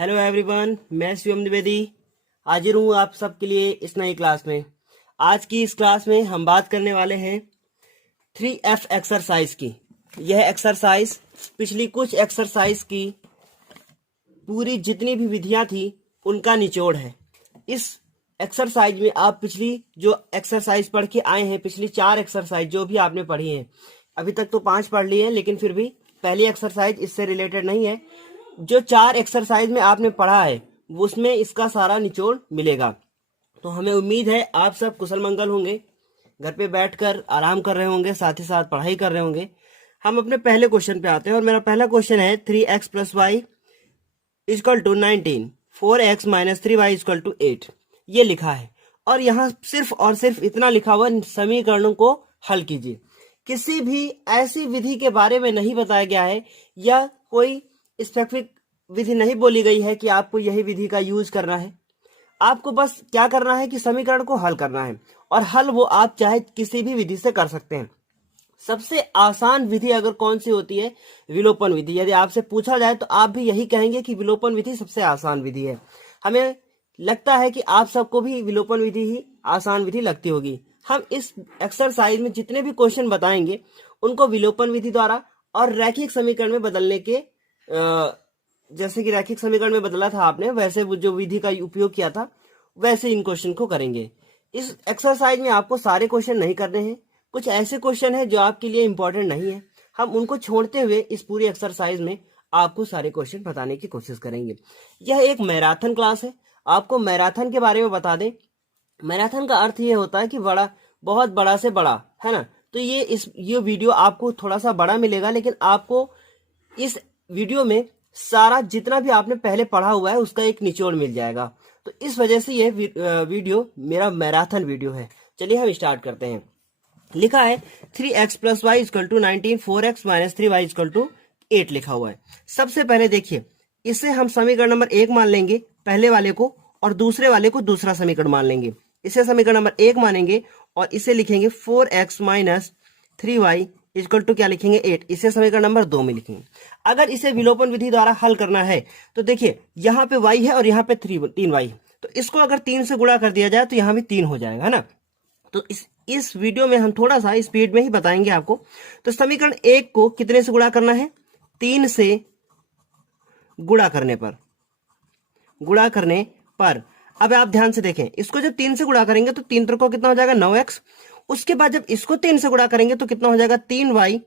Hello everyone, मैं शिवम द्विवेदी हाजिर हूँ आप सबके लिए इस नई क्लास में। आज की इस क्लास में हम बात करने वाले हैं 3F एक्सरसाइज की। यह एक्सरसाइज पिछली कुछ एक्सरसाइज की पूरी जितनी भी विधियां थी उनका निचोड़ है। इस एक्सरसाइज में आप पिछली जो एक्सरसाइज पढ़ के आए हैं, पिछली 4 एक्सरसाइज जो भी आपने पढ़ी हैं, अभी तक तो 5 पढ़ ली है, लेकिन फिर भी पहली एक्सरसाइज इससे रिलेटेड नहीं है। जो 4 एक्सरसाइज में आपने पढ़ा है उसमें इसका सारा निचोड़ मिलेगा। तो हमें उम्मीद है आप सब कुशल मंगल होंगे, घर पे बैठकर आराम कर रहे होंगे, साथ ही साथ पढ़ाई कर रहे होंगे। हम अपने पहले क्वेश्चन पे आते हैं और मेरा पहला क्वेश्चन है 3x + y = 19, 4x - 3y = 8। ये लिखा है और यहाँ सिर्फ और सिर्फ इतना लिखा हुआ, समीकरणों को हल कीजिए। किसी भी ऐसी विधि के बारे में नहीं बताया गया है या कोई स्पेसिफिक विधि नहीं बोली गई है कि आपको यही विधि का यूज करना है। आपको बस क्या करना है कि समीकरण को हल करना है, और हल वो आप चाहे किसी भी विधि से कर सकते हैं। सबसे आसान विधि अगर कौन सी होती है? विलोपन विधि। यदि आपसे पूछा जाए तो आप भी यही कहेंगे कि विलोपन विधि सबसे आसान विधि है। हमें लगता है कि आप सबको भी विलोपन विधि ही आसान विधि लगती होगी। हम इस एक्सरसाइज में जितने भी क्वेश्चन बताएंगे उनको विलोपन विधि द्वारा और रैखिक समीकरण में बदलने के जैसे कि रैखिक समीकरण में बदला था आपने, वैसे वो जो विधि का उपयोग किया था वैसे इन क्वेश्चन को करेंगे। इस एक्सरसाइज में आपको सारे क्वेश्चन नहीं करने हैं। कुछ ऐसे क्वेश्चन हैं जो आपके लिए इंपॉर्टेंट नहीं है, हम उनको छोड़ते हुए इस पूरी एक्सरसाइज में आपको सारे क्वेश्चन बताने की कोशिश करेंगे। यह एक मैराथन क्लास है। आपको मैराथन के बारे में बता दें, मैराथन का अर्थ ये होता है कि बड़ा, बहुत बड़ा से बड़ा, है ना। तो ये वीडियो आपको थोड़ा सा बड़ा मिलेगा, लेकिन आपको इस वीडियो में सारा जितना भी आपने पहले पढ़ा हुआ है उसका एक निचोड़ मिल जाएगा। तो इस वजह से ये वीडियो मेरा मैराथन वीडियो है। चलिए हम स्टार्ट करते हैं। लिखा है 3x + y = 19, 4x - 3y = 8 लिखा हुआ है। सबसे पहले देखिए, इसे हम समीकरण नंबर 1 मान लेंगे पहले वाले को, और दूसरे वाले को दूसरा समीकरण मान लेंगे। इसे समीकरण नंबर 1 मानेंगे और इसे लिखेंगे 4x - 3y = क्या लिखेंगे? 8। इसे समीकरण नंबर 2 में लिखेंगे। अगर इसे विलोपन विधि द्वारा हल करना है तो देखिए, यहाँ पे y है और यहाँ पे 3y, तो इसको अगर 3 से गुणा कर दिया जाए तो यहाँ भी 3 हो जाएगा, है ना। तो इस वीडियो में हम थोड़ा सा स्पीड में ही बताएंगे आपको। तो समीकरण 1 को कितने से गुणा करना है? 3 से गुणा करने पर अब आप ध्यान से देखें, इसको जब 3 से गुणा करेंगे तो 3 त्रिकोण कितना हो जाएगा? 9x। उसके बाद जब इसको 3 से गुणा करेंगे तो कितना हो जाएगा? 3y।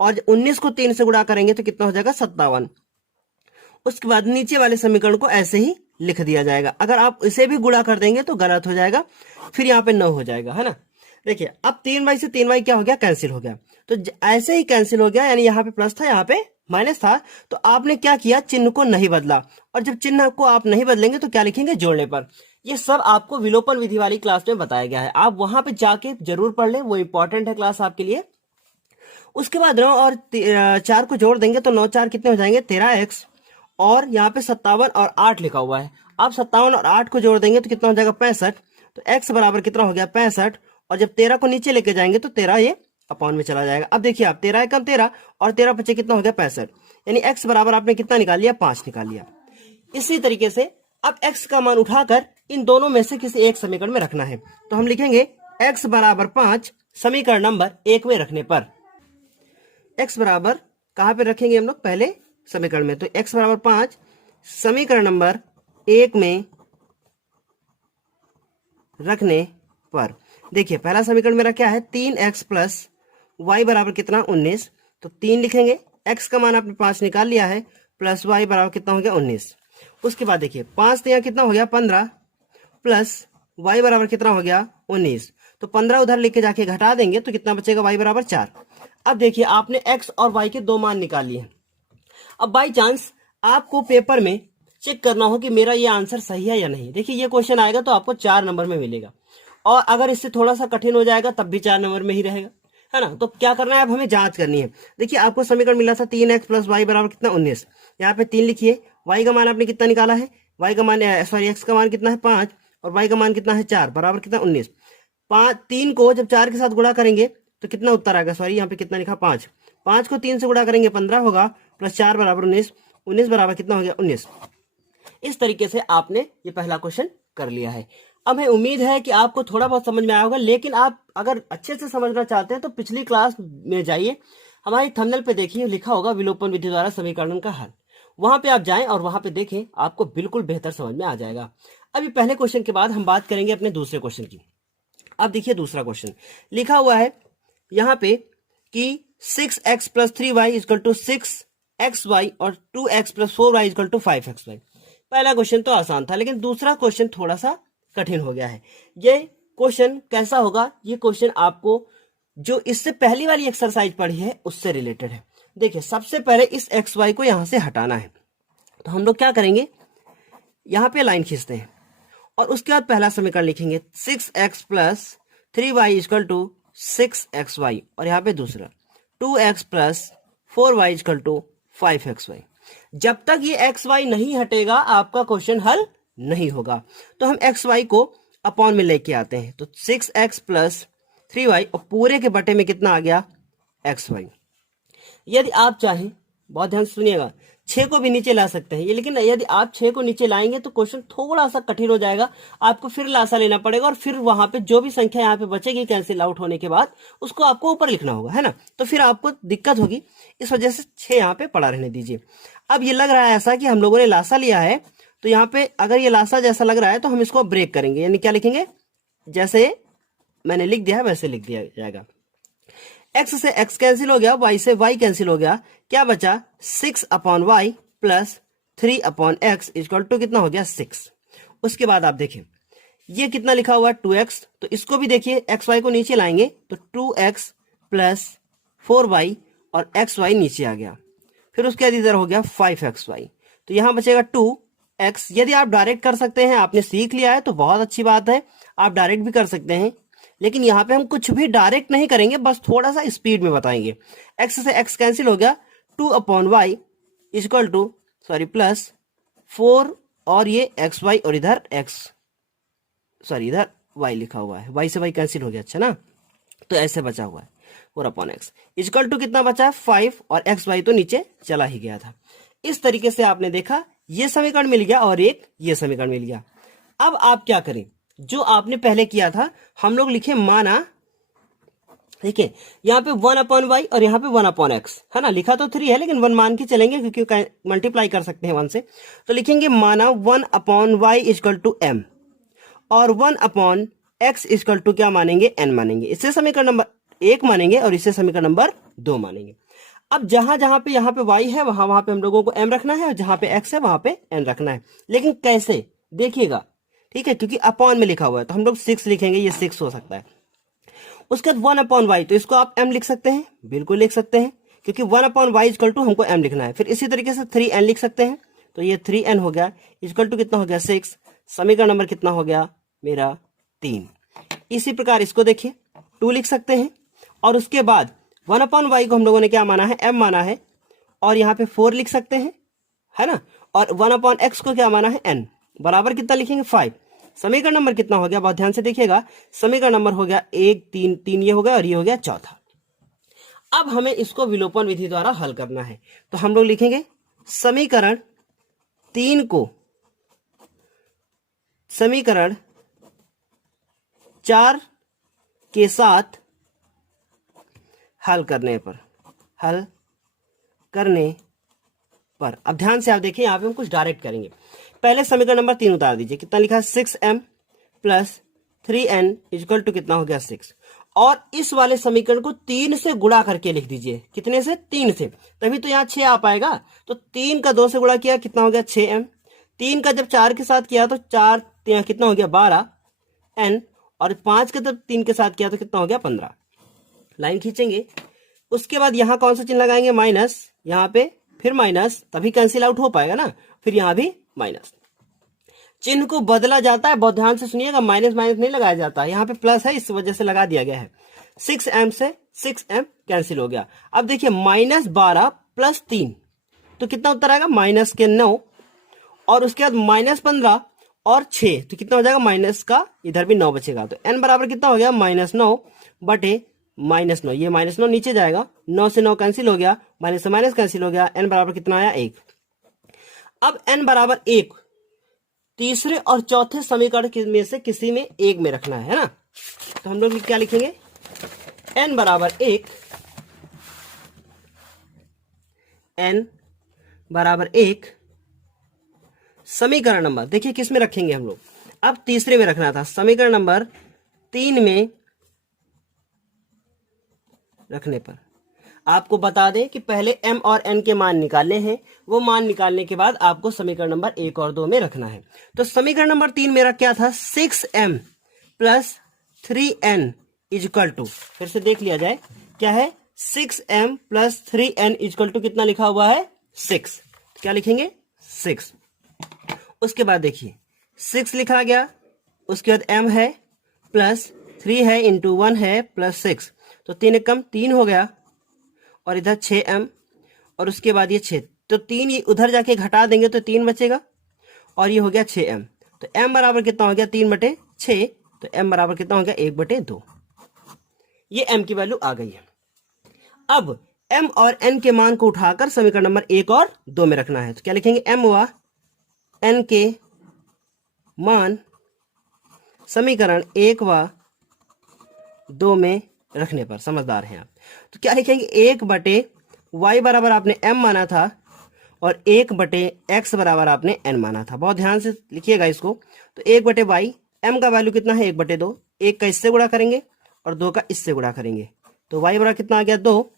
और 19 को 3 से गुणा करेंगे तो कितना हो जाएगा? 57। उसके बाद नीचे वाले समीकरण को ऐसे ही लिख दिया जाएगा। अगर आप इसे भी गुणा कर देंगे तो गलत हो जाएगा, फिर यहाँ पे 9 हो जाएगा, है ना। देखिए, अब 3y से 3y क्या हो गया? कैंसिल हो गया। तो ऐसे ही कैंसिल हो गया, यानी यहाँ पे प्लस था, यहाँ पे माइनस था। तो आपने क्या किया? चिन्ह को नहीं बदला। और जब चिन्ह को आप नहीं बदलेंगे तो क्या लिखेंगे? जोड़ने पर। ये सब आपको विलोपन विधि वाली क्लास में बताया गया है, आप वहां पे जाके जरूर पढ़ लें, वो इंपॉर्टेंट है क्लास आपके लिए। उसके बाद 9 और 4 को जोड़ देंगे तो 9 4 कितने हो जाएंगे? 13x। और यहाँ पे 57 और 8 लिखा हुआ है। आप 57 और 8 को जोड़ देंगे तो कितना हो जाएगा? 65। तो x बराबर कितना हो गया? 65। और जब 13 को नीचे लेके जाएंगे तो 13 ये अपॉन में चला जाएगा। अब देखिए आप, 13 एकम 13 और 13 बचे कितना हो गया? 65। यानी x बराबर आपने कितना निकाल लिया? 5 निकाल लिया। इसी तरीके से अब x का मान उठाकर इन दोनों में से किसी एक समीकरण में रखना है। तो हम लिखेंगे x बराबर 5 समीकरण नंबर 1 में रखने पर। x बराबर कहां पे रखेंगे हम लोग? पहले समीकरण में। तो x बराबर 5 समीकरण नंबर 1 में रखने पर, देखिए पहला समीकरण मेरा क्या है? 3x + y बराबर कितना? 19। तो 3 लिखेंगे, x का मान आपने 5 निकाल लिया है, प्लस y बराबर कितना हो गया? 19। उसके बाद देखिए 5 तो यहाँ कितना हो गया? 15, प्लस y बराबर कितना हो गया? 19। तो 15 उधर लेके जाके घटा देंगे तो कितना बचेगा? y बराबर 4। अब देखिए आपने x और y के 2 मान निकाल लिए। अब बाई चांस आपको पेपर में चेक करना हो कि मेरा ये आंसर सही है या नहीं। देखिए ये क्वेश्चन आएगा तो आपको 4 नंबर में मिलेगा, और अगर इससे थोड़ा सा कठिन हो जाएगा तब भी 4 नंबर में ही रहेगा, है ना। तो क्या करना है? अब हमें जांच करनी है। देखिए आपको समीकरण मिला था 3x + y बराबर कितना? 19। यहाँ पे 3 लिखिए, y का मान आपने कितना निकाला है? y का मान x का मान कितना है? 5, और y का मान कितना है? 4, बराबर कितना? 19। 3 को जब 4 के साथ गुणा करेंगे तो कितना उत्तर आएगा? सॉरी, यहाँ पे कितना लिखा? 5। 5 को 3 से गुणा करेंगे 15 होगा, प्लस 4 बराबर 19। 19 बराबर कितना हो गया? 19। इस तरीके से आपने ये पहला क्वेश्चन कर लिया है। अब हमें उम्मीद है कि आपको थोड़ा बहुत समझ में आया होगा, लेकिन आप अगर अच्छे से समझना चाहते हैं तो पिछली क्लास में जाइए, हमारी थंबनेल पे देखिए लिखा होगा विलोपन विधि द्वारा समीकरण का हल, वहां पे आप जाएं और वहां पे देखें, आपको बिल्कुल बेहतर समझ में आ जाएगा। अभी पहले क्वेश्चन के बाद हम बात करेंगे अपने दूसरे क्वेश्चन की। अब देखिए दूसरा क्वेश्चन लिखा हुआ है यहाँ पे कि 6x + 3y = 6xy और 2x + 4y = 5xy। पहला क्वेश्चन तो आसान था, लेकिन दूसरा क्वेश्चन थोड़ा सा कठिन हो गया है। ये क्वेश्चन कैसा होगा? ये क्वेश्चन आपको जो इससे पहली वाली एक्सरसाइज पढ़ी है उससे रिलेटेड है। देखिए सबसे पहले इस xy को यहां से हटाना है, तो हम लोग क्या करेंगे, यहां पे लाइन खींचते हैं और उसके बाद पहला समीकरण लिखेंगे 6x + 3y = 6xy और यहाँ पे दूसरा 2x + 4y = 5xy। जब तक ये xy नहीं हटेगा आपका क्वेश्चन हल नहीं होगा। तो हम xy को अपॉन में लेके आते हैं, तो 6x + 3y और पूरे के बटे में कितना आ गया xy। यदि आप चाहें, बहुत ध्यान से सुनिएगा, 6 को भी नीचे ला सकते हैं ये, लेकिन यदि आप 6 को नीचे लाएंगे तो क्वेश्चन थोड़ा सा कठिन हो जाएगा, आपको फिर लासा लेना पड़ेगा और फिर वहां पे जो भी संख्या यहाँ पे बचेगी कैंसिल आउट होने के बाद उसको आपको ऊपर लिखना होगा, है ना, तो फिर आपको दिक्कत होगी। इस वजह से 6 यहाँ पे पड़ा रहने दीजिए। अब ये लग रहा है ऐसा कि हम लोगों ने लासा लिया है, तो यहाँ पे अगर ये लासा जैसा लग रहा है तो हम इसको ब्रेक करेंगे, यानी क्या लिखेंगे, जैसे मैंने लिख दिया है वैसे लिख दिया जाएगा। x से x कैंसिल हो गया, y से y कैंसिल हो गया, क्या बचा 6/y + 3/x = कितना हो गया 6। उसके बाद आप देखिए ये कितना लिखा हुआ है 2x, तो इसको भी देखिए xy को नीचे लाएंगे तो 2x + 4y और xy नीचे आ गया, फिर उसके बाद इधर हो गया 5xy, तो यहां बचेगा 2x। यदि आप डायरेक्ट कर सकते हैं, आपने सीख लिया है तो बहुत अच्छी बात है, आप डायरेक्ट भी कर सकते हैं, लेकिन यहाँ पे हम कुछ भी डायरेक्ट नहीं करेंगे, बस थोड़ा सा स्पीड में बताएंगे। x से x कैंसिल हो गया, 2/y + 4 और ये xy और इधर इधर y लिखा हुआ है, y से y कैंसिल हो गया, अच्छा ना, तो ऐसे बचा हुआ है 4/x = कितना बचा है 5 और xy तो नीचे चला ही गया था। इस तरीके से आपने देखा ये समीकरण मिल गया और एक ये समीकरण मिल गया। अब आप क्या करें, जो आपने पहले किया था हम लोग लिखे माना, देखिए यहाँ पे 1/y और यहाँ पे 1/x है ना, लिखा तो 3 है लेकिन 1 मान के चलेंगे क्योंकि मल्टीप्लाई कर सकते हैं 1 से, तो लिखेंगे माना 1/y = m और 1/x = क्या मानेंगे n मानेंगे। इसे समीकरण नंबर 1 मानेंगे और इसे समीकरण नंबर 2 मानेंगे। अब जहां जहां पे यहाँ पे y है वहां वहां पे हम लोगों को m रखना है और जहां पे x है वहां पे n रखना है, लेकिन कैसे देखिएगा, ठीक है, क्योंकि अपॉन में लिखा हुआ है तो हम लोग 6 लिखेंगे, ये 6 हो सकता है। उसके बाद 1/y, तो इसको आप m लिख सकते हैं, बिल्कुल लिख सकते हैं, क्योंकि 1/y = हमको m लिखना है। फिर इसी तरीके से 3n लिख सकते हैं, तो ये 3n हो गया, = कितना हो गया 6। समीकरण नंबर कितना हो गया मेरा 3। इसी प्रकार इसको देखिए 2 लिख सकते हैं और उसके बाद 1/y को हम लोगों ने क्या माना है m माना है और यहाँ पे 4 लिख सकते हैं, है ना, और 1/x को क्या माना है n, बराबर कितना लिखेंगे 5। समीकरण नंबर कितना हो गया, बहुत ध्यान से देखिएगा, समीकरण नंबर हो गया 1 3 3 ये हो गया और ये हो गया चौथा। अब हमें इसको विलोपन विधि द्वारा हल करना है, तो हम लोग लिखेंगे समीकरण 3 को समीकरण 4 के साथ हल करने पर अब ध्यान से आप देखिए, यहां पे हम कुछ डायरेक्ट करेंगे। पहले समीकरण नंबर 3 उतार दीजिए, कितना लिखा है 6m + 3n = कितना हो गया 6, और इस वाले समीकरण को 3 से गुणा करके लिख दीजिए, कितने से 3 से, तभी तो यहाँ 6 आ पाएगा। तो 3 का 2 से गुणा किया कितना हो गया 6m, 3 का जब 4 के साथ किया तो 4 कितना हो गया 12n, और 5 का जब 3 के साथ किया तो कितना हो गया 15। लाइन खींचेंगे, उसके बाद यहाँ कौन सा चिन्ह लगाएंगे माइनस, यहाँ पे फिर माइनस, तभी कैंसिल आउट हो पाएगा ना, फिर यहाँ भी माइनस। चिन्ह को बदला जाता है, बहुत ध्यान से सुनिएगा, माइनस माइनस नहीं लगाया जाता, यहाँ पे प्लस है इस वजह से लगा दिया गया है। 6m से 6m कैंसिल हो गया। अब देखिए -12 + 3 तो कितना उत्तर आएगा -9, और उसके बाद -15 और 6 तो कितना हो जाएगा माइनस का, इधर भी 9 बचेगा, तो n बराबर कितना हो गया -9 बटे -9, ये -9 नीचे जाएगा, 9 से 9 कैंसिल हो गया, माइनस से माइनस कैंसिल हो गया, n बराबर कितना आया 1। अब n बराबर 1 तीसरे और चौथे समीकरण में से किसी में एक में रखना है ना। तो हम लोग क्या लिखेंगे, n बराबर 1, n बराबर 1 समीकरण नंबर, देखिए किस में रखेंगे हम लोग, अब तीसरे में रखना था, समीकरण नंबर 3 में रखने पर आपको बता दें कि पहले m और n के मान निकालने हैं, वो मान निकालने के बाद आपको समीकरण नंबर 1 और 2 में रखना है। तो समीकरण नंबर 3 मेरा क्या था, 6m plus 3n is equal to, फिर से देख लिया जाए क्या है, 6m plus 3n is equal to कितना लिखा हुआ है, 6। क्या लिखेंगे, 6। उसके बाद देखिए 6 लिखा गया, उसके बाद m है प्लस 3 है इंटू 1 है प्लस 6, तो 3 एक कम 3 हो गया, और इधर 6m, और उसके बाद ये 6, तो 3 ये उधर जाके घटा देंगे तो 3 बचेगा, और ये हो गया 6m, तो m बराबर कितना हो गया, 3/6, तो m बराबर कितना हो गया, 1/2। ये m की वैल्यू आ गई है। अब m और n के मान को उठाकर समीकरण नंबर 1 और 2 में रखना है। तो क्या लिखेंगे, m व n के मान समीकरण 1 व 2 में रखने पर, समझदार हैं आप, तो क्या लिखेंगे, 1/y बराबर आपने m माना था और 1/x बराबर आपने n माना था। बहुत ध्यान से लिखिएगा इसको। तो 1/y, m का वैल्यू कितना है, 1/2, 1 का इससे गुणा करेंगे और 2 का इससे गुणा करेंगे, तो y बराबर कितना आ गया, 2,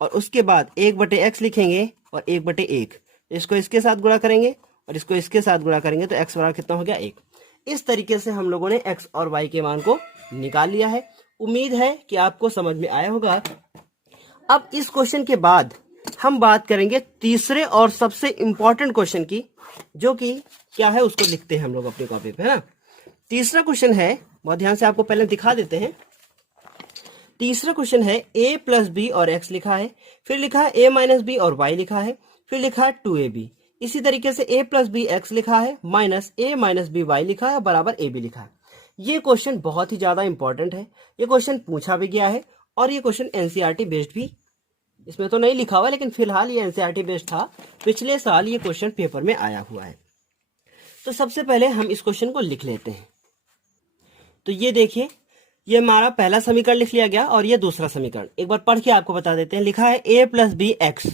और उसके बाद 1/x लिखेंगे और 1/1, इसको इसके साथ गुणा करेंगे और इसको इसके साथ गुणा करेंगे, तो x बराबर कितना हो गया, 1। इस तरीके से हम लोगों ने x और y के मान को निकाल लिया है। उम्मीद है कि आपको समझ में आया होगा। अब इस क्वेश्चन के बाद हम बात करेंगे तीसरे और सबसे इंपॉर्टेंट क्वेश्चन की, जो कि क्या है उसको लिखते हैं हम लोग अपनी कॉपी पे, है ना। तीसरा क्वेश्चन है, बहुत ध्यान से आपको पहले दिखा देते हैं। तीसरा क्वेश्चन है a प्लस बी और x लिखा है, फिर लिखा है a माइनस बी और y लिखा है, फिर लिखा है 2ab। इसी तरीके से a प्लस बी x लिखा है, minus a minus B y लिखा है, बराबर ab लिखा है। ये क्वेश्चन बहुत ही ज्यादा इंपॉर्टेंट है, ये क्वेश्चन पूछा भी गया है और ये क्वेश्चन एनसीईआरटी बेस्ड भी, इसमें तो नहीं लिखा हुआ लेकिन फिलहाल ये एनसीईआरटी बेस्ड था, पिछले साल ये क्वेश्चन पेपर में आया हुआ है। तो सबसे पहले हम इस क्वेश्चन को लिख लेते हैं। तो ये देखिए, ये हमारा पहला समीकरण लिख लिया गया और ये दूसरा समीकरण एक बार पढ़ के आपको बता देते हैं। लिखा है a plus b x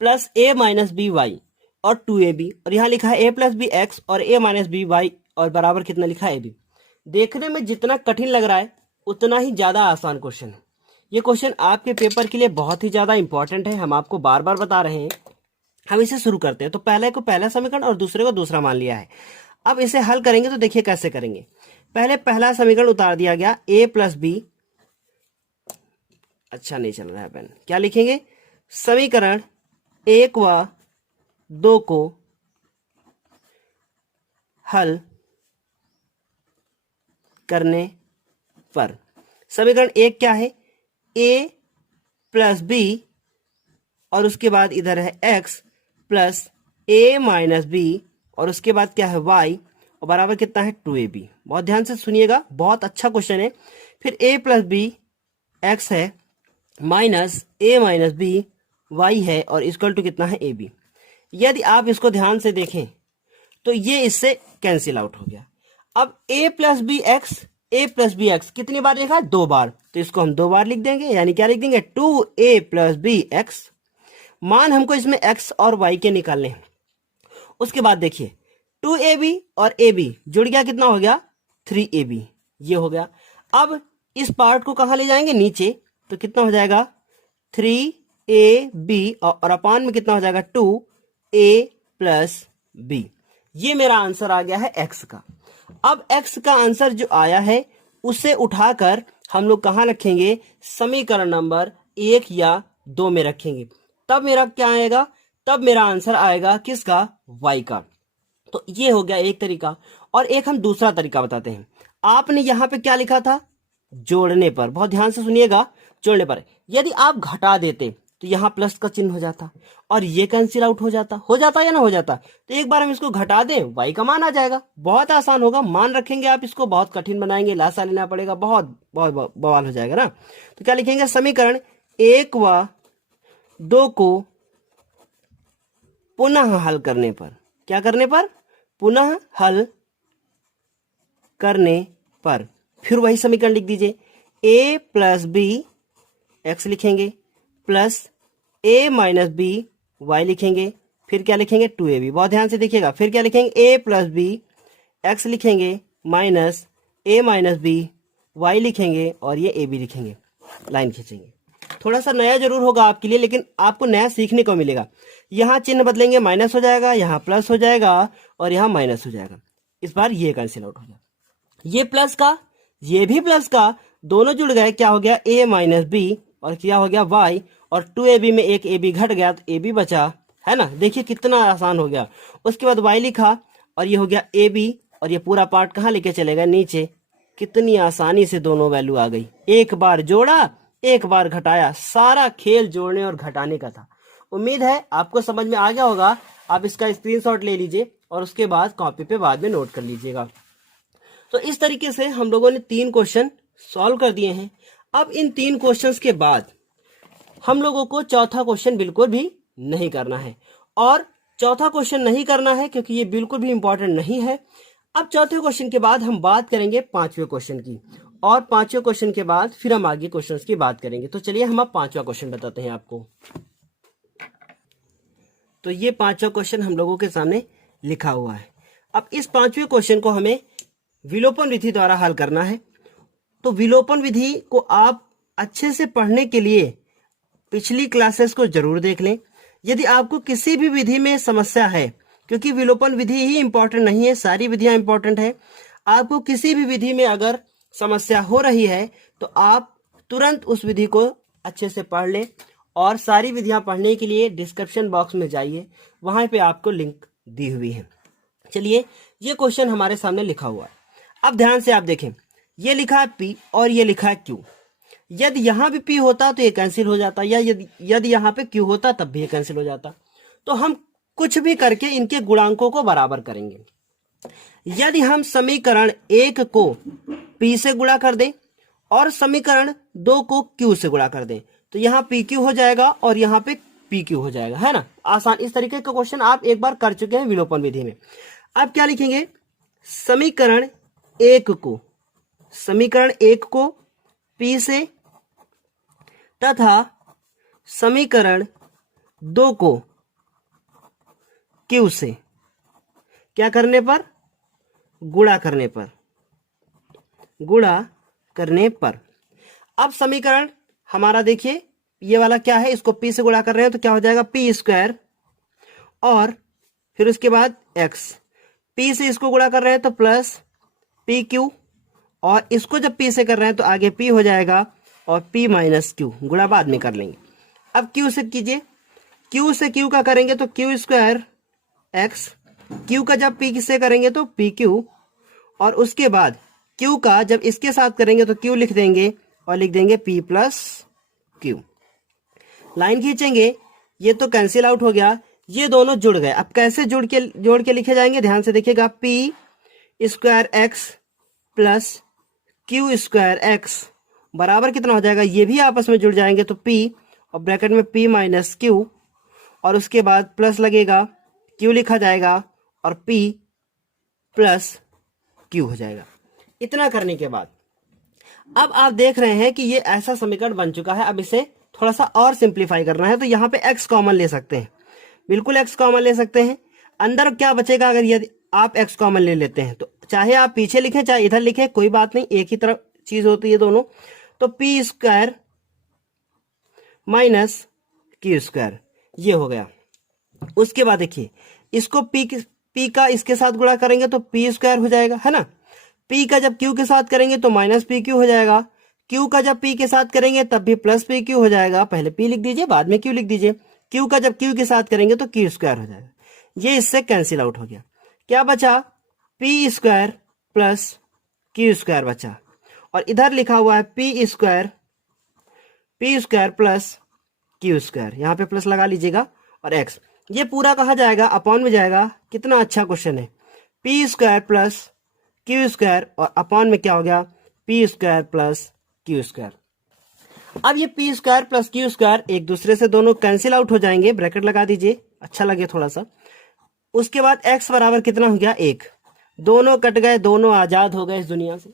plus a minus b y और 2ab, और यहाँ लिखा है a प्लस बी एक्स और a माइनस बी वाई और बराबर कितना लिखा है ab। देखने में जितना कठिन लग रहा है उतना ही ज्यादा आसान क्वेश्चन है। ये क्वेश्चन आपके पेपर के लिए बहुत ही ज्यादा इंपॉर्टेंट है, हम आपको बार बार बता रहे हैं। हम इसे शुरू करते हैं। तो पहले को पहला समीकरण और दूसरे को दूसरा मान लिया है। अब इसे हल करेंगे तो देखिए कैसे करेंगे। पहले पहला समीकरण उतार दिया गया, a प्लस बी, अच्छा नहीं चल रहा है पेन, क्या लिखेंगे, समीकरण 1 व 2 को हल करने पर समीकरण 1 क्या है, a प्लस बी और उसके बाद इधर है x plus a minus b और उसके बाद क्या है y और बराबर कितना है 2ab। बहुत ध्यान से सुनिएगा, बहुत अच्छा क्वेश्चन है। फिर a प्लस बी एक्स है minus a minus B y है और इक्वल टू कितना है ab। यदि आप इसको ध्यान से देखें तो ये इससे कैंसिल आउट हो गया। अब a प्लस बी एक्स कितनी बार लिखा है, 2 बार, तो इसको हम 2 बार लिख देंगे, यानी क्या लिख देंगे 2a प्लस बी एक्स। मान हमको इसमें x और y के निकालने हैं। उसके बाद देखिए 2ab और ab जुड़ गया, कितना हो गया 3ab, ये हो गया। अब इस पार्ट को कहां ले जाएंगे, नीचे, तो कितना हो जाएगा 3ab और अपान में कितना हो जाएगा 2a प्लस b। ये मेरा आंसर आ गया है x का। अब x का आंसर जो आया है उसे उठाकर हम लोग कहां रखेंगे, समीकरण नंबर 1 या 2 में रखेंगे। तब मेरा क्या आएगा, तब मेरा आंसर आएगा किसका, y का। तो ये हो गया एक तरीका। और एक हम दूसरा तरीका बताते हैं। आपने यहां पे क्या लिखा था, जोड़ने पर, बहुत ध्यान से सुनिएगा, जोड़ने पर यदि आप घटा देते तो यहां प्लस का चिन्ह हो जाता और ये कैंसिल आउट हो जाता या ना हो जाता। तो एक बार हम इसको घटा दें, y का मान आ जाएगा। बहुत आसान होगा, मान रखेंगे आप, इसको बहुत कठिन बनाएंगे, लासा लेना पड़ेगा, बहुत बहुत बवाल हो जाएगा ना। तो क्या लिखेंगे, समीकरण 1 व 2 को पुनः हल करने पर, क्या करने पर, पुनः हल करने पर, फिर वही समीकरण लिख दीजिए, a प्लस बी एक्स लिखेंगे plus a minus b y लिखेंगे, फिर क्या लिखेंगे 2ab। बहुत ध्यान से देखिएगा, फिर क्या लिखेंगे a प्लस बी एक्स लिखेंगे minus a minus b y लिखेंगे और ये ab लिखेंगे, लाइन खींचेंगे। थोड़ा सा नया जरूर होगा आपके लिए, लेकिन आपको नया सीखने को मिलेगा। यहाँ चिन्ह बदलेंगे, माइनस हो जाएगा, यहाँ प्लस हो जाएगा और यहाँ माइनस हो जाएगा। इस बार ये कैंसिल आउट हो गया, ये प्लस का ये भी प्लस का, दोनों जुड़ गए, क्या हो गया a माइनस बी और क्या हो गया y, और 2ab में एक ab घट गया तो ab बचा, है ना। देखिए कितना आसान हो गया। उसके बाद y लिखा और ये हो गया ab, और ये पूरा पार्ट कहाँ लेके चलेगा नीचे। कितनी आसानी से दोनों वैल्यू आ गई, एक बार जोड़ा एक बार घटाया, सारा खेल जोड़ने और घटाने का था। उम्मीद है आपको समझ में आ गया होगा। आप इसका स्क्रीनशॉट ले लीजिए और उसके बाद कॉपी पे बाद में नोट कर लीजिएगा। तो इस तरीके से हम लोगों ने 3 क्वेश्चन सॉल्व कर दिए हैं। अब इन 3 क्वेश्चंस के बाद हम लोगों को चौथा क्वेश्चन बिल्कुल भी नहीं करना है, और चौथा क्वेश्चन नहीं करना है क्योंकि ये बिल्कुल भी इंपॉर्टेंट नहीं है। अब चौथे क्वेश्चन के बाद हम बात करेंगे 5वें क्वेश्चन की, और 5वें क्वेश्चन के बाद फिर हम आगे क्वेश्चंस की बात करेंगे। तो चलिए हम अब 5वां क्वेश्चन बताते हैं आपको। तो ये 5वां क्वेश्चन हम लोगों के सामने लिखा हुआ है। अब इस 5वें क्वेश्चन को हमें विलोपन विधि द्वारा हल करना है। तो विलोपन विधि को आप अच्छे से पढ़ने के लिए पिछली क्लासेस को जरूर देख लें। यदि आपको किसी भी विधि में समस्या है, क्योंकि विलोपन विधि ही इंपॉर्टेंट नहीं है, सारी विधियां इंपॉर्टेंट है। आपको किसी भी विधि में अगर समस्या हो रही है तो आप तुरंत उस विधि को अच्छे से पढ़ लें, और सारी विधियां पढ़ने के लिए डिस्क्रिप्शन बॉक्स में जाइए, वहां पे आपको लिंक दी हुई है। चलिए, ये क्वेश्चन हमारे सामने लिखा हुआ है। अब ध्यान से आप देखें, ये लिखा है P और ये लिखा है Q। यदि यहां भी P होता तो ये कैंसिल हो जाता, या यदि यहां पे Q होता तब भी ये कैंसिल हो जाता। तो हम कुछ भी करके इनके गुणांकों को बराबर करेंगे। यदि हम समीकरण 1 को P से गुणा कर दें और समीकरण 2 को Q से गुणा कर दें, तो यहाँ PQ हो जाएगा और यहाँ पे PQ हो जाएगा, है ना। आसान। इस तरीके का क्वेश्चन आप एक बार कर चुके हैं विलोपन विधि में। अब क्या लिखेंगे, समीकरण 1 को P से तथा समीकरण 2 को Q से क्या करने पर, गुणा करने पर। अब समीकरण हमारा देखिए, ये वाला क्या है, इसको P से गुणा कर रहे हैं तो क्या हो जाएगा P स्क्वायर, और फिर उसके बाद X। P से इसको गुणा कर रहे हैं तो प्लस PQ, और इसको जब P से कर रहे हैं तो आगे P हो जाएगा और P माइनस Q, गुणा बाद में कर लेंगे। अब Q से कीजिए, Q से Q का करेंगे तो Q स्क्वायर X, Q का जब P से करेंगे तो PQ, और उसके बाद Q का जब इसके साथ करेंगे तो Q लिख देंगे और लिख देंगे P प्लस Q। लाइन खींचेंगे, ये तो कैंसिल आउट हो गया, ये दोनों जुड़ गए। अब कैसे जोड़ के लिखे जाएंगे, ध्यान से देखिएगा। P square X plus Q square X बराबर कितना हो जाएगा, ये भी आपस में जुड़ जाएंगे तो P, और ब्रैकेट में P माइनस Q, और उसके बाद प्लस लगेगा, Q लिखा जाएगा और P प्लस Q हो जाएगा। इतना करने के बाद अब आप देख रहे हैं कि ये ऐसा समीकरण बन चुका है। अब इसे थोड़ा सा और सिंप्लीफाई करना है, तो यहाँ पे x कॉमन ले सकते हैं, बिल्कुल x कॉमन ले सकते हैं। अंदर क्या बचेगा, अगर यदि आप x कॉमन ले लेते हैं तो चाहे आप पीछे लिखें चाहे इधर लिखें, कोई बात नहीं, एक ही तरफ चीज होती है दोनों। तो P square minus Q square, ये हो गया। उसके बाद देखिए, इसको P का इसके साथ गुणा करेंगे तो P स्क्वायर हो जाएगा, है ना। P का जब Q के साथ करेंगे तो माइनस PQ हो जाएगा। Q का जब P के साथ करेंगे तब भी प्लस PQ हो जाएगा। पहले P लिख दीजिए, बाद में Q लिख दीजिए। Q का जब Q के साथ करेंगे तो Q स्क्वायर हो जाएगा। ये इससे कैंसिल आउट हो गया। क्या बचा, P square plus Q square बचा, और इधर लिखा हुआ है P square plus Q square, यहाँ पे प्लस लगा लीजिएगा, और X। ये पूरा कहा जाएगा, अपॉन में जाएगा। कितना अच्छा क्वेश्चन है। P square plus Q square, और अपॉन में क्या हो गया, P square plus Q square. अब ये P square plus Q square एक दूसरे से दोनों कैंसिल आउट हो जाएंगे, ब्रैकेट लगा दीजिए, अच्छा लगे थोड़ा सा। उसके बाद X बराबर कितना हो गया, 1। दोनों कट गए, दोनों आजाद हो गए इस दुनिया से।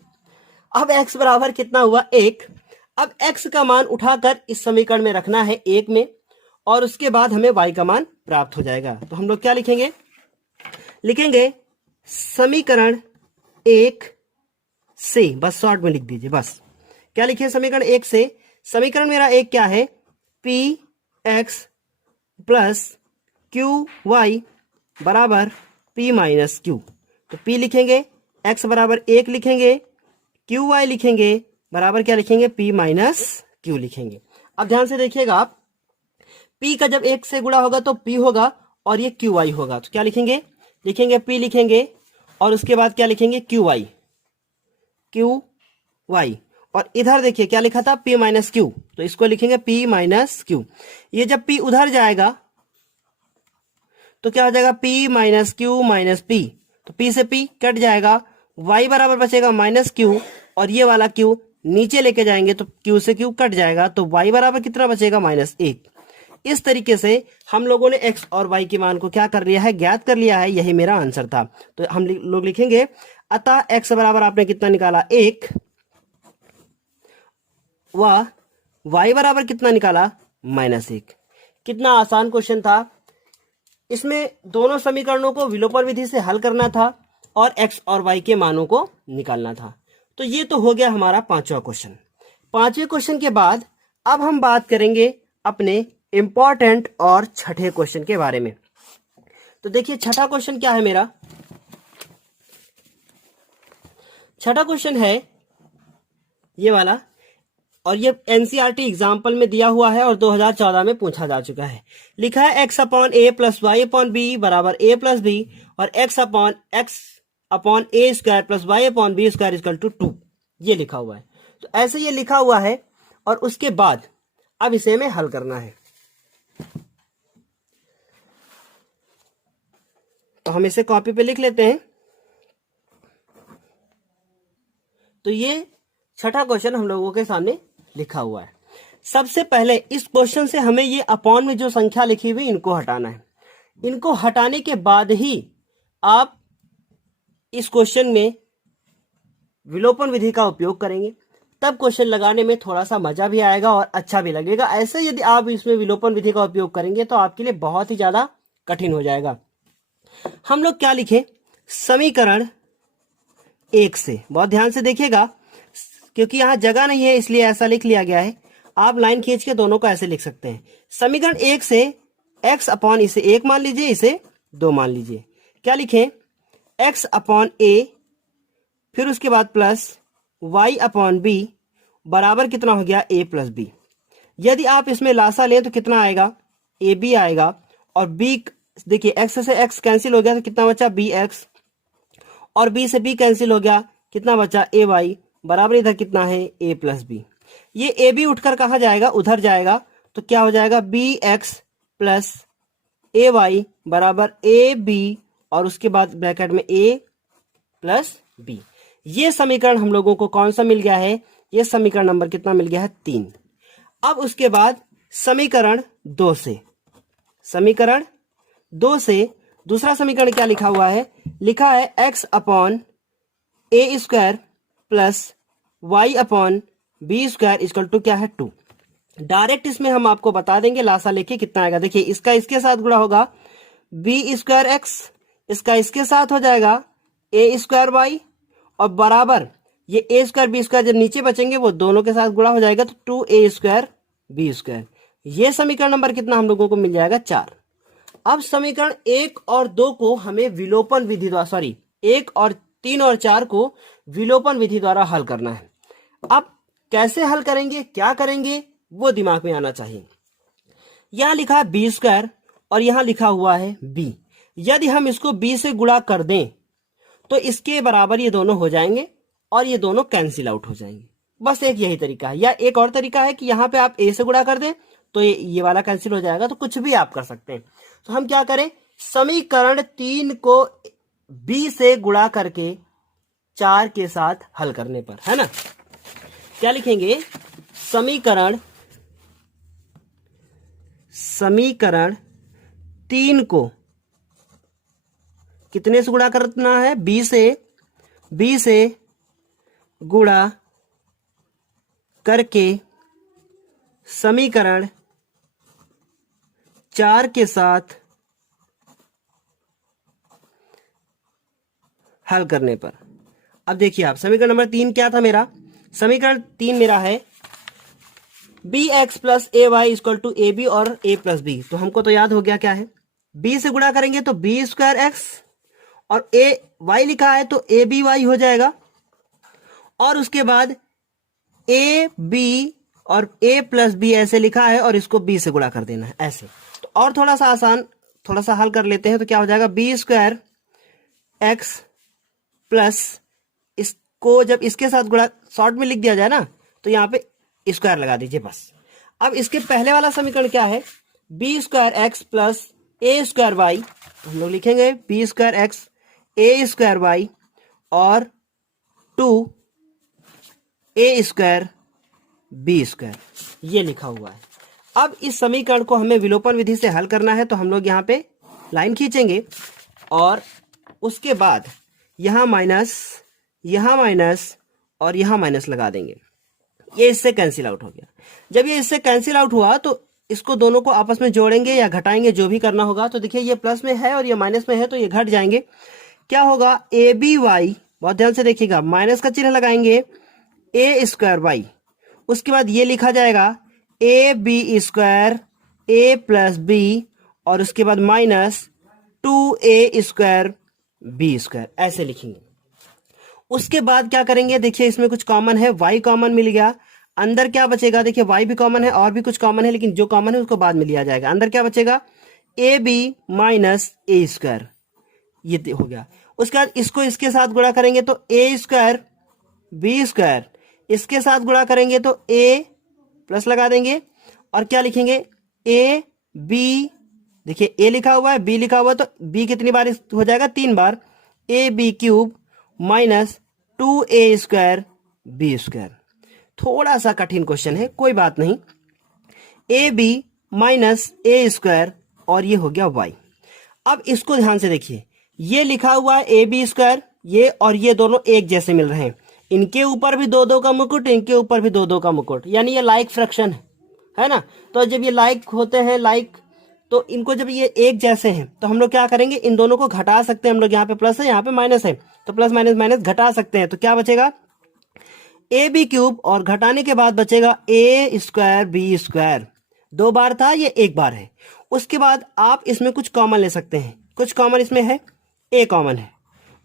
अब x बराबर कितना हुआ 1। अब x का मान उठाकर इस समीकरण में रखना है 1 में, और उसके बाद हमें y का मान प्राप्त हो जाएगा। तो हम लोग क्या लिखेंगे, लिखेंगे समीकरण 1 से, बस शॉर्ट में लिख दीजिए। बस क्या लिखे, समीकरण 1 से, समीकरण मेरा 1 क्या है, p x plus q y बराबर पी माइनस क्यू। तो P लिखेंगे, x बराबर 1 लिखेंगे, क्यू वाई लिखेंगे, बराबर क्या लिखेंगे, P माइनस क्यू लिखेंगे। अब ध्यान से देखिएगा आप, P का जब 1 से गुणा होगा तो P होगा और ये क्यू वाई होगा। तो क्या लिखेंगे, लिखेंगे P लिखेंगे और उसके बाद क्या लिखेंगे, क्यू वाई, क्यू वाई। और इधर देखिए क्या लिखा था, P माइनस क्यू, तो इसको लिखेंगे P माइनस क्यू। ये जब P उधर जाएगा तो क्या हो जाएगा, P minus Q minus P, तो P से P कट जाएगा, y बराबर बचेगा माइनस क्यू, और ये वाला q नीचे लेके जाएंगे तो q से q कट जाएगा, तो y बराबर कितना बचेगा, -1। इस तरीके से हम लोगों ने x और y के मान को क्या कर लिया है, ज्ञात कर लिया है। यही मेरा आंसर था। तो हम लोग लिखेंगे, अतः x बराबर आपने कितना निकाला, 1, व y बराबर कितना निकाला, -1। कितना आसान क्वेश्चन था। इसमें दोनों समीकरणों को विलोपन विधि से हल करना था और x और y के मानों को निकालना था। तो ये तो हो गया हमारा पांचवा क्वेश्चन। पांचवें क्वेश्चन के बाद अब हम बात करेंगे अपने इंपॉर्टेंट और छठे क्वेश्चन के बारे में। तो देखिए छठा क्वेश्चन क्या है मेरा, छठा क्वेश्चन है ये वाला, और ये एनसीईआरटी एग्जाम्पल में दिया हुआ है और 2014 में पूछा जा चुका है। लिखा है x upon a plus y upon b बराबर a प्लस बी, और x upon a square plus y upon b square equal to 2। ये लिखा हुआ है। तो ऐसे ये लिखा हुआ है और उसके बाद अब इसे हमें हल करना है। तो हम इसे कॉपी पे लिख लेते हैं। तो ये छठा क्वेश्चन हम लोगों के सामने लिखा हुआ है। सबसे पहले इस क्वेश्चन से हमें ये अपॉन में जो संख्या लिखी हुई इनको हटाना है। इनको हटाने के बाद ही आप इस क्वेश्चन में विलोपन विधि का उपयोग करेंगे, तब क्वेश्चन लगाने में थोड़ा सा मजा भी आएगा और अच्छा भी लगेगा। ऐसे यदि आप इसमें विलोपन विधि का उपयोग करेंगे तो आपके लिए बहुत ही ज्यादा कठिन हो जाएगा। हम लोग क्या लिखें, समीकरण 1 से, बहुत ध्यान से देखिएगा क्योंकि यहां जगह नहीं है इसलिए ऐसा लिख लिया गया है। आप लाइन खींच के दोनों को ऐसे लिख सकते हैं। समीकरण 1 से x अपॉन, इसे 1 मान लीजिए, इसे 2 मान लीजिए। क्या लिखें, x अपॉन a, फिर उसके बाद प्लस y अपॉन b बराबर कितना हो गया, a प्लस b। यदि आप इसमें लासा लें तो कितना आएगा, ab आएगा, और b देखिए x से x कैंसिल हो गया तो कितना बचा, bx, और b से b कैंसिल हो गया, कितना बचा, ay, बराबर इधर कितना है, a प्लस बी। ये ए बी उठकर कहाँ जाएगा, उधर जाएगा, तो क्या हो जाएगा, B x plus a Y बराबर ए बी, और उसके बाद ब्रैकेट में a प्लस बी। ये समीकरण हम लोगों को कौन सा मिल गया है, ये समीकरण नंबर कितना मिल गया है, 3। अब उसके बाद समीकरण 2 से, समीकरण 2 से दूसरा समीकरण क्या लिखा हुआ है, लिखा है x upon a square plus y upon b square equal to क्या है, 2। डायरेक्ट इसमें हम आपको बता देंगे लासा लेके कितना आएगा। देखिए इसका इसके साथ गुणा होगा, बी स्क्वायर एक्स, इसका इसके साथ हो जाएगा ए स्क्वायर वाई, और बराबर ये ए स्क्वायर बी स्क्वायर जब नीचे बचेंगे वो दोनों के साथ गुणा हो जाएगा, तो 2a स्क्वायर बी स्क्वायर। ये समीकरण नंबर कितना हम लोगों को मिल जाएगा, 4। अब समीकरण 1 और 2 को हमें विलोपन विधि द्वारा, सॉरी 1 और 3 और 4 को विलोपन विधि द्वारा हल करना है। अब कैसे हल करेंगे, क्या करेंगे, वो दिमाग में आना चाहिए। यहां लिखा है बी स्क्वायर और यहां लिखा हुआ है बी। यदि हम इसको बी से गुणा कर दें तो इसके बराबर ये दोनों हो जाएंगे और ये दोनों कैंसिल आउट हो जाएंगे। बस एक यही तरीका है, या एक और तरीका है कि यहां पे आप ए से गुणा कर दें तो ये वाला कैंसिल हो जाएगा। तो कुछ भी आप कर सकते हैं। तो हम क्या करें, समीकरण 3 को बी से गुणा करके 4 के साथ हल करने पर, है ना, क्या लिखेंगे, समीकरण 3 को कितने से गुणा करना है? बी से गुणा करके समीकरण 4 के साथ हल करने पर। अब देखिए आप, समीकरण नंबर 3 क्या था मेरा? समीकरण 3 मेरा है b x plus a y equal to a b और ए प्लस बी। तो हमको तो याद हो गया क्या है, बी से गुणा करेंगे तो बी स्क्वायर एक्स, और ए वाई लिखा है तो ए बी वाई हो जाएगा, और उसके बाद ए बी और ए प्लस बी ऐसे लिखा है और इसको बी से गुणा कर देना है ऐसे। तो और थोड़ा सा आसान, थोड़ा सा हल कर लेते हैं। तो क्या हो जाएगा, बी स्क्वायर एक्स प्लस, इसको जब इसके साथ गुणा शॉर्ट में लिख दिया जाए ना, तो यहाँ पे स्क्वायर लगा दीजिए बस। अब इसके पहले वाला समीकरण क्या है, बी स्क्वायर एक्स प्लस ए स्क्वायर वाई। हम लोग लिखेंगे बी स्क्वायर एक्स ए स्क्वायर वाई और 2 ए स्क्वायर बी स्क्वायर, ये लिखा हुआ है। अब इस समीकरण को हमें विलोपन विधि से हल करना है, तो हम लोग यहाँ पे लाइन खींचेंगे और उसके बाद यहाँ माइनस और यहाँ माइनस लगा देंगे। ये इससे कैंसिल आउट हो गया। जब ये इससे कैंसिल आउट हुआ तो इसको दोनों को आपस में जोड़ेंगे या घटाएंगे, जो भी करना होगा। तो देखिए ये प्लस में है और ये माइनस में है, तो ये घट जाएंगे। क्या होगा, ए बी वाई, बहुत ध्यान से देखिएगा, माइनस का चिन्ह लगाएंगे, ए स्क्वायर वाई, उसके बाद ये लिखा जाएगा a b square a plus b, और उसके बाद minus 2a square B square, ऐसे लिखेंगे। उसके बाद क्या करेंगे, देखिए इसमें कुछ कॉमन है, y कॉमन मिल गया। अंदर क्या बचेगा, देखिए y भी कॉमन है और भी कुछ कॉमन है, लेकिन जो कॉमन है उसको बाद में लिया जाएगा। अंदर क्या बचेगा, a B minus A square, ये हो गया। उसके बाद इसको इसके साथ गुणा करेंगे तो ए स्क्वायर बी स्क्वायर, इसके साथ गुणा करेंगे तो ए प्लस लगा देंगे, और क्या लिखेंगे, ए बी, देखिए ए लिखा हुआ है बी लिखा हुआ है, तो बी कितनी बार हो जाएगा, 3 बार, A B cube minus 2a square B square. थोड़ा सा कठिन क्वेश्चन है, कोई बात नहीं। A B minus A square, और ये हो गया y। अब इसको ध्यान से देखिए, ये लिखा हुआ है ए बी स्क्वायर, ये और ये दोनों एक जैसे मिल रहे हैं। इनके ऊपर भी 2-2 का मुकुट, इनके ऊपर भी 2-2 का मुकुट, यानी ये लाइक फ्रैक्शन है ना। तो जब ये लाइक होते हैं, लाइक, तो इनको जब ये एक जैसे हैं तो हम लोग क्या करेंगे, इन दोनों को घटा सकते हैं हम लोग। यहाँ पे प्लस है, यहाँ पे माइनस है, तो प्लस माइनस माइनस घटा सकते हैं। तो क्या बचेगा, ए बी क्यूब, और घटाने के बाद बचेगा ए स्क्वायर बी स्क्वायर। 2 बार था, ये 1 बार है। उसके बाद आप इसमें कुछ कॉमन ले सकते हैं, कुछ कॉमन इसमें है, ए कॉमन है,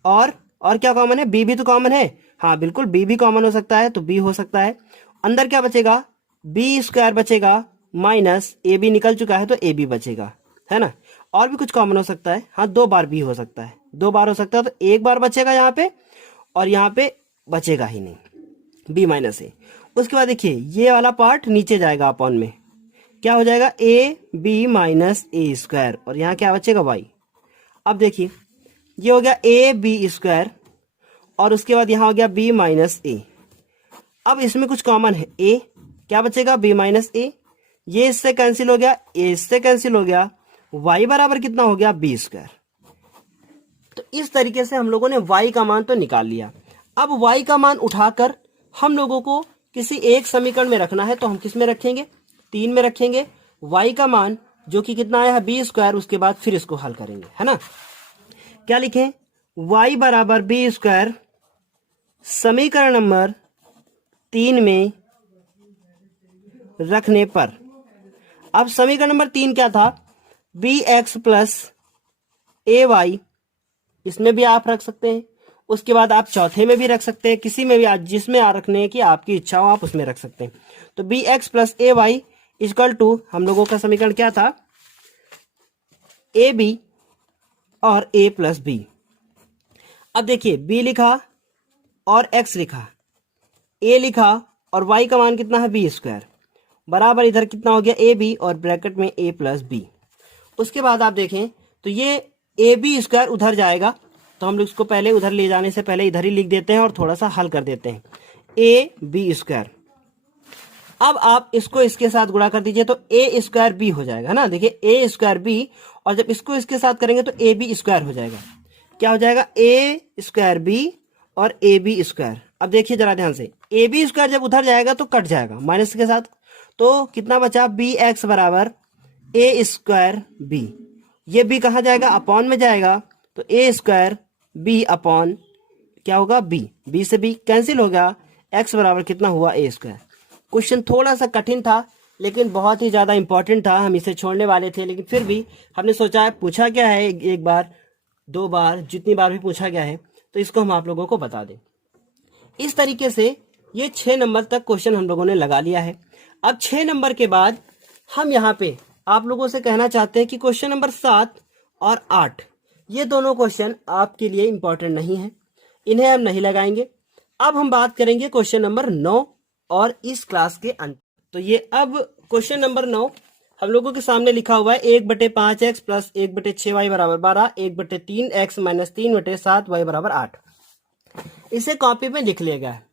और क्या कॉमन है, बी भी तो कॉमन है। हाँ बिल्कुल, बी भी कॉमन हो सकता है, तो बी हो सकता है। अंदर क्या बचेगा, बी स्क्वायर बचेगा माइनस ए बी निकल चुका है तो ए बी बचेगा, है ना। और भी कुछ कॉमन हो सकता है, हाँ 2 बार बी हो सकता है, 2 बार हो सकता है, तो 1 बार बचेगा यहाँ पे, और यहाँ पे बचेगा ही नहीं, बी माइनस ए। उसके बाद देखिए ये वाला पार्ट नीचे जाएगा अपॉन में, क्या हो जाएगा, a B minus A square, और यहाँ क्या बचेगा, वाई। अब देखिए ये हो गया ए बी स्क्वायर, और उसके बाद यहाँ हो गया बी माइनस ए। अब इसमें कुछ कॉमन है, ए, क्या बचेगा, बी माइनस ए, ये इससे कैंसिल हो गया, ए इससे कैंसिल हो गया, y बराबर कितना हो गया, बी स्क्वायर। तो इस तरीके से हम लोगों ने y का मान तो निकाल लिया। अब y का मान उठाकर हम लोगों को किसी एक समीकरण में रखना है, तो हम किस में रखेंगे, 3 में रखेंगे। y का मान जो कि कितना आया है, बी स्क्वायर, उसके बाद फिर इसको हल करेंगे, है ना। क्या लिखें, y बराबर बी स्क्वायर समीकरण नंबर 3 में रखने पर। अब समीकरण नंबर 3 क्या था, B x plus a Y, इसमें भी आप रख सकते हैं। उसके बाद आप चौथे में भी रख सकते हैं, किसी में भी आप जिसमें रखने की आपकी इच्छा हो आप उसमें रख सकते हैं। तो b x plus a y equal to, हम लोगों का समीकरण क्या था, ए बी और ए प्लस बी। अब देखिए बी लिखा और एक्स लिखा, ए लिखा, और वाई का मान कितना है, बी स्क्वायर, बराबर इधर कितना हो गया, ए बी और ब्रैकेट में ए प्लस बी। उसके बाद आप देखें तो ये ए बी स्क्वायर उधर जाएगा, तो हम लोग इसको पहले उधर ले जाने से पहले इधर ही लिख देते हैं और थोड़ा सा हल कर देते हैं, ए बी स्क्वायर। अब आप इसको इसके साथ गुणा कर दीजिए तो ए स्क्वायर बी हो जाएगा, है ना। देखिए ए स्क्वायर बी, और जब इसको इसके साथ करेंगे तो ए बी स्क्वायर हो जाएगा। क्या हो जाएगा, ए स्क्वायर बी और ए बी स्क्वायर। अब देखिए जरा ध्यान से, ए बी स्क्वायर जब उधर जाएगा तो कट जाएगा माइनस के साथ, तो कितना बचा, बी एक्स बराबर ए स्क्वायर बी। ये बी कहाँ जाएगा, अपॉन में जाएगा, तो ए स्क्वायर बी अपॉन क्या होगा, बी, बी से बी कैंसिल हो गया, एक्स बराबर कितना हुआ, ए स्क्वायर। क्वेश्चन थोड़ा सा कठिन था लेकिन बहुत ही ज़्यादा इंपॉर्टेंट था, हम इसे छोड़ने वाले थे लेकिन फिर भी हमने सोचा है पूछा क्या है, एक बार दो बार जितनी बार भी पूछा गया है तो इसको हम आप लोगों को बता दें। इस तरीके से ये 6 नंबर तक क्वेश्चन हम लोगों ने लगा लिया है। अब 6 नंबर के बाद हम यहाँ पे आप लोगों से कहना चाहते हैं कि क्वेश्चन नंबर 7 और 8 ये दोनों क्वेश्चन आपके लिए इंपॉर्टेंट नहीं है, इन्हें हम नहीं लगाएंगे। अब हम बात करेंगे क्वेश्चन नंबर 9 और इस क्लास के अंत। तो ये अब क्वेश्चन नंबर 9 हम लोगों के सामने लिखा हुआ है 1/5x प्लस 1/6y बराबर 12, 1/3x माइनस 3/7y बराबर 8। इसे कॉपी में लिख लिया गया है।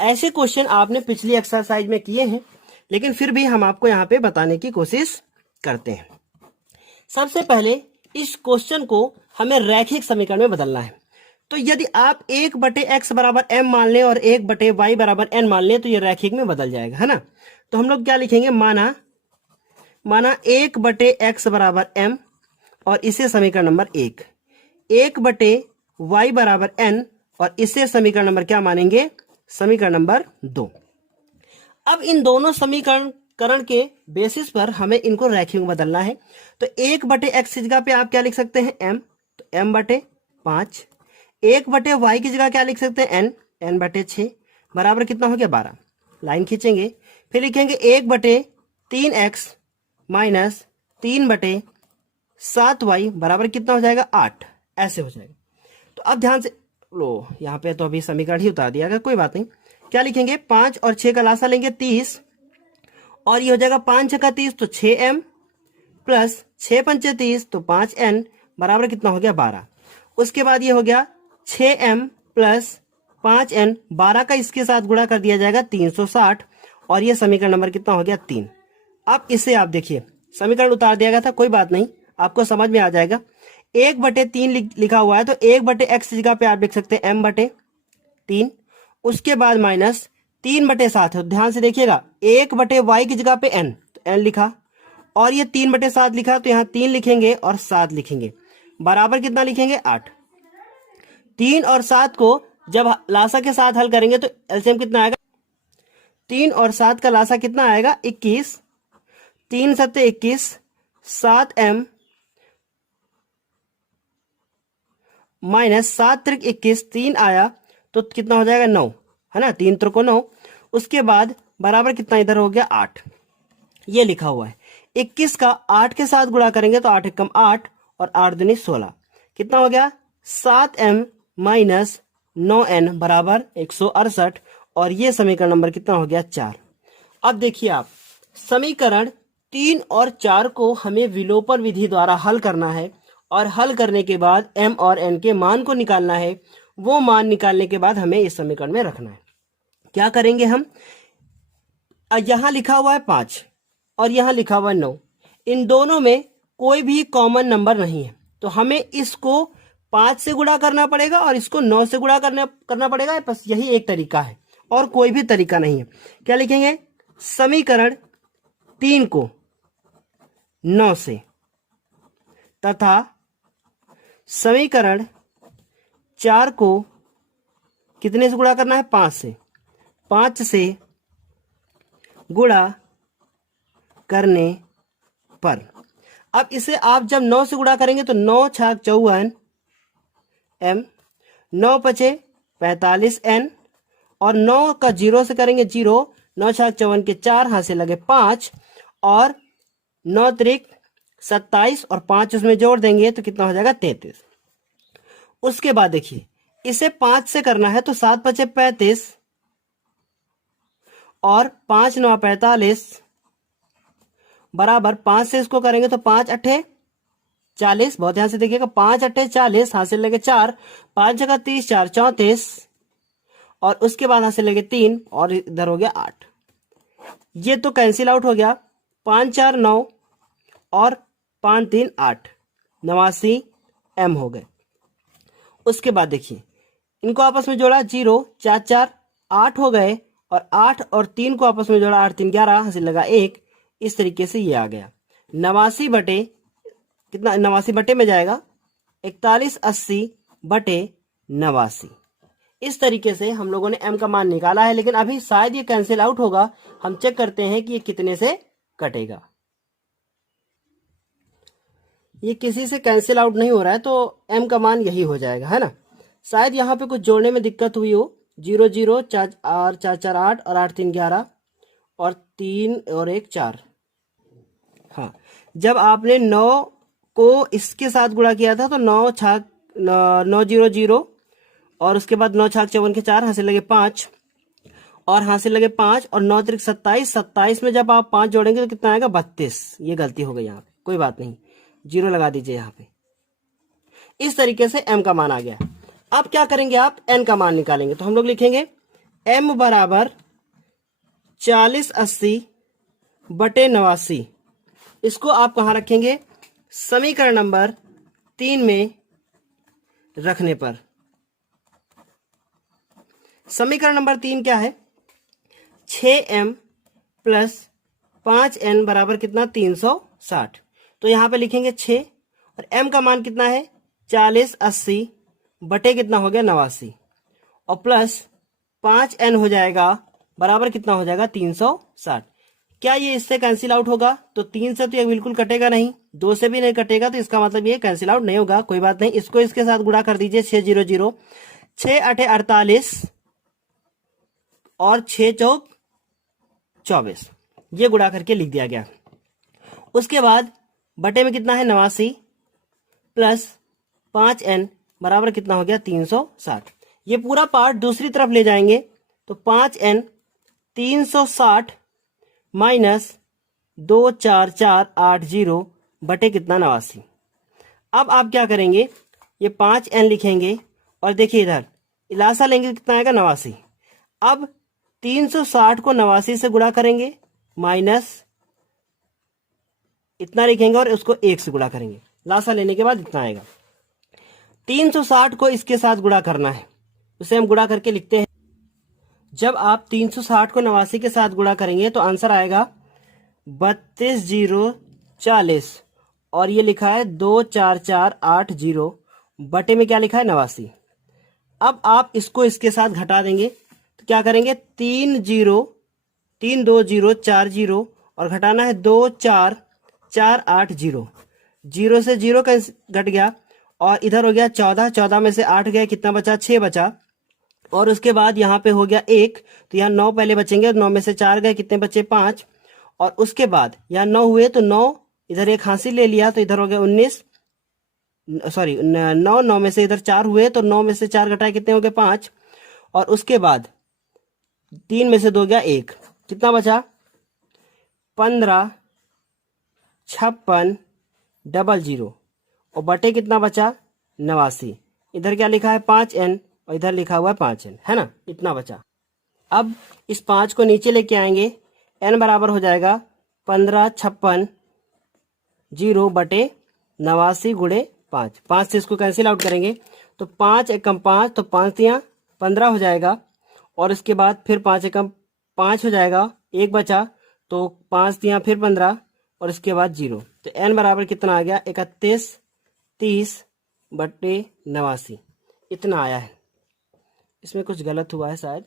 ऐसे क्वेश्चन आपने पिछली एक्सरसाइज में किए हैं लेकिन फिर भी हम आपको यहाँ पे बताने की कोशिश करते हैं। सबसे पहले इस क्वेश्चन को हमें रैखिक समीकरण में बदलना है। तो यदि आप 1/x बराबर m मान लें और 1/y बराबर n मान लें तो ये रैखिक में बदल जाएगा, है ना। तो हम लोग क्या लिखेंगे, माना 1/x बराबर m और इसे समीकरण नंबर 1, 1/y बराबर n और इसे समीकरण नंबर क्या मानेंगे, समीकरण नंबर 2। अब इन दोनों समीकरण के बेसिस पर हमें इनको रैखिक में बदलना है। तो 1/x की जगह पे आप क्या लिख सकते हैं, m, तो m/5। 1/y की जगह क्या लिख सकते हैं, n, n/6 बराबर कितना हो गया, 12। लाइन खींचेंगे, फिर लिखेंगे 1/3x माइनस 3/7y बराबर कितना हो जाएगा, 8। ऐसे हो जाएगा। तो अब ध्यान से लो, यहाँ पे तो अभी समीकरण ही उतार दिया गया, कोई बात नहीं। क्या लिखेंगे, 5 और 6 का लासा लेंगे 30 और ये हो जाएगा 5 6 का 30 तो 6m प्लस 6 पंचे 30 तो 5n बराबर कितना हो गया, 12। उसके बाद ये हो गया 6m प्लस 5n, 12 का इसके साथ गुणा कर दिया जाएगा 360 और ये समीकरण नंबर कितना हो गया, 3। अब इसे आप देखिए, समीकरण उतार दिया गया था, कोई बात नहीं, आपको समझ में आ जाएगा। 1/3 लिखा हुआ है तो 1/x जगह पे आप लिख सकते हैं m/3। उसके बाद माइनस 3/7 है, ध्यान से देखिएगा, 1/y की जगह पे n, तो n लिखा और ये 3/7 लिखा तो यहाँ 3 लिखेंगे और 7 लिखेंगे, बराबर कितना लिखेंगे, 8। 3 और 7 को जब लासा के साथ हल करेंगे तो एलसीएम कितना आएगा, 3 और 7 का लासा कितना आएगा, 21। 3 7 21, 7m माइनस 7 त्रिक 21, 3 आया तो कितना हो जाएगा, 9, है ना, 3 त्रिको 9। उसके बाद बराबर कितना इधर हो गया, 8। ये लिखा हुआ है 21 का 8 के साथ गुणा करेंगे तो 8 एकम 8 और 8 दूनी 16, कितना हो गया, 7m माइनस 9n बराबर 168 और ये समीकरण नंबर कितना हो गया, 4। अब देखिए आप, समीकरण 3 और 4 को हमें विलोपन विधि द्वारा हल करना है और हल करने के बाद m और n के मान को निकालना है। वो मान निकालने के बाद हमें इस समीकरण में रखना है। क्या करेंगे हम, यहां लिखा हुआ है 5 और यहां लिखा हुआ है 9, इन दोनों में कोई भी कॉमन नंबर नहीं है तो हमें इसको 5 से गुणा करना पड़ेगा और इसको 9 से गुणा करना पड़ेगा, बस यही एक तरीका है और कोई भी तरीका नहीं है। क्या लिखेंगे, समीकरण 3 को 9 से तथा समीकरण 4 को कितने से गुणा करना है, 5 से। 5 से गुणा करने पर अब इसे आप जब 9 से गुणा करेंगे तो 9 छाक 54 m, 9 पचे 45 n और 9 का 0 से करेंगे 0, 9 छाक 54 के 4 हाथ से लगे 5 और 9 त्रिक 27 और 5 उसमें जोड़ देंगे तो कितना हो जाएगा, 33। उसके बाद देखिए इसे 5 से करना है तो 7 पचे 35 और 5 9 45 बराबर 5 से इसको करेंगे तो 5 8 40, बहुत ध्यान से देखिएगा, 5 8 40 हाथ से लगे 4, 5 जगह 30 4 34 और उसके बाद हाथ से लगे 3 और इधर हो गया 8। ये तो कैंसिल आउट हो गया, 5 4 9 और 5 3 8, 89 m हो गए। उसके बाद देखिए इनको आपस में जोड़ा 0 4 4 8 हो गए, और 8 और 3 को आपस में जोड़ा 8 3 11, हासिल लगा 1। इस तरीके से ये आ गया 89 बटे कितना, 89 बटे में जाएगा 4180 बटे 89। इस तरीके से हम लोगों ने m का मान निकाला है, लेकिन अभी शायद ये कैंसिल आउट होगा। हम चेक करते हैं कि ये कितने से कटेगा। ये किसी से कैंसिल आउट नहीं हो रहा है, तो m का मान यही हो जाएगा, है ना। शायद यहाँ पे कुछ जोड़ने में दिक्कत हुई हो। 0 0 4 4 4 8 और 8 3 11 और 3 और 1 4। हाँ, जब आपने 9 को इसके साथ गुणा किया था तो 9 छाक 9 0 0 और उसके बाद 9 छाक 54 के 4, हासिल लगे 5 और हासिल लगे 5 और 9 त्रिक 27। 27 में जब आप 5 जोड़ेंगे तो कितना आएगा 32। ये गलती हो गई यहाँ पे, कोई बात नहीं, 0 लगा दीजिए यहाँ पे। इस तरीके से m का मान आ गया। अब क्या करेंगे, आप n का मान निकालेंगे। तो हम लोग लिखेंगे m बराबर 4080 बटे 89। इसको आप कहाँ रखेंगे, समीकरण नंबर 3 में रखने पर। समीकरण नंबर 3 क्या है, 6m प्लस 5n बराबर कितना 360। तो यहां पे लिखेंगे 6 और m का मान कितना है 4080 बटे कितना हो गया 89 और प्लस 5n हो जाएगा बराबर कितना हो जाएगा 360। क्या ये इससे कैंसिल आउट होगा, तो 3 से तो ये बिल्कुल कटेगा नहीं, 2 से भी नहीं कटेगा, तो इसका मतलब ये कैंसिल आउट नहीं होगा। कोई बात नहीं, इसको इसके साथ गुणा कर दीजिए। 6 0 0 6 8 48 और 6 चौक 24, ये गुणा करके लिख दिया गया। उसके बाद बटे में कितना है 89 प्लस 5n बराबर कितना हो गया 360। ये पूरा पार्ट दूसरी तरफ ले जाएंगे तो 5n 360 माइनस 24480 बटे कितना 89। अब आप क्या करेंगे, ये 5n लिखेंगे और देखिए इधर इलासा लेंगे कितना आएगा 89। अब 360 को 89 से गुणा करेंगे, माइनस इतना लिखेंगे और उसको 1 से गुणा करेंगे। लासा लेने के बाद इतना आएगा। 360 को इसके साथ गुणा करना है, उसे हम गुणा करके लिखते हैं। जब आप 360 को 89 के साथ गुणा करेंगे तो आंसर आएगा 32,040 और ये लिखा है 24480 बटे में क्या लिखा है 89। अब आप इसको इसके साथ घटा देंगे तो क्या करेंगे 3 2 0 4 0 और घटाना है 24480। 0 से 0 का घट गया और इधर हो गया 14, 14 में से 8 गए, कितना बचा 6 बचा। और उसके बाद यहाँ पे हो गया 1, तो यहाँ 9 पहले बचेंगे, 9 में से 4 गए, कितने बचे 5। और उसके बाद यहाँ 9 हुए तो 9 इधर एक हासिल ले लिया तो इधर हो गया 19, सॉरी 9, 9 में से इधर 4 हुए तो 9 में से 4 घटाए कितने हो गए 5। और उसके बाद 3 में से 2 गया 1, कितना बचा 15 56 00 और बटे कितना बचा 89। इधर क्या लिखा है 5n और इधर लिखा हुआ है 5n, है ना, इतना बचा। अब इस 5 को नीचे लेके आएंगे, n बराबर हो जाएगा 15 56 0 बटे 89 गुणे 5। 5 से इसको कैंसिल आउट करेंगे तो 5 एकम 5 तो 5 तियाँ 15 हो जाएगा और इसके बाद फिर 5 एकम 5 हो जाएगा, 1 बचा तो 5 तियाँ फिर 15 और इसके बाद 0। तो n बराबर कितना आ गया 31 30 बटे 89, इतना आया है। इसमें कुछ गलत हुआ है शायद।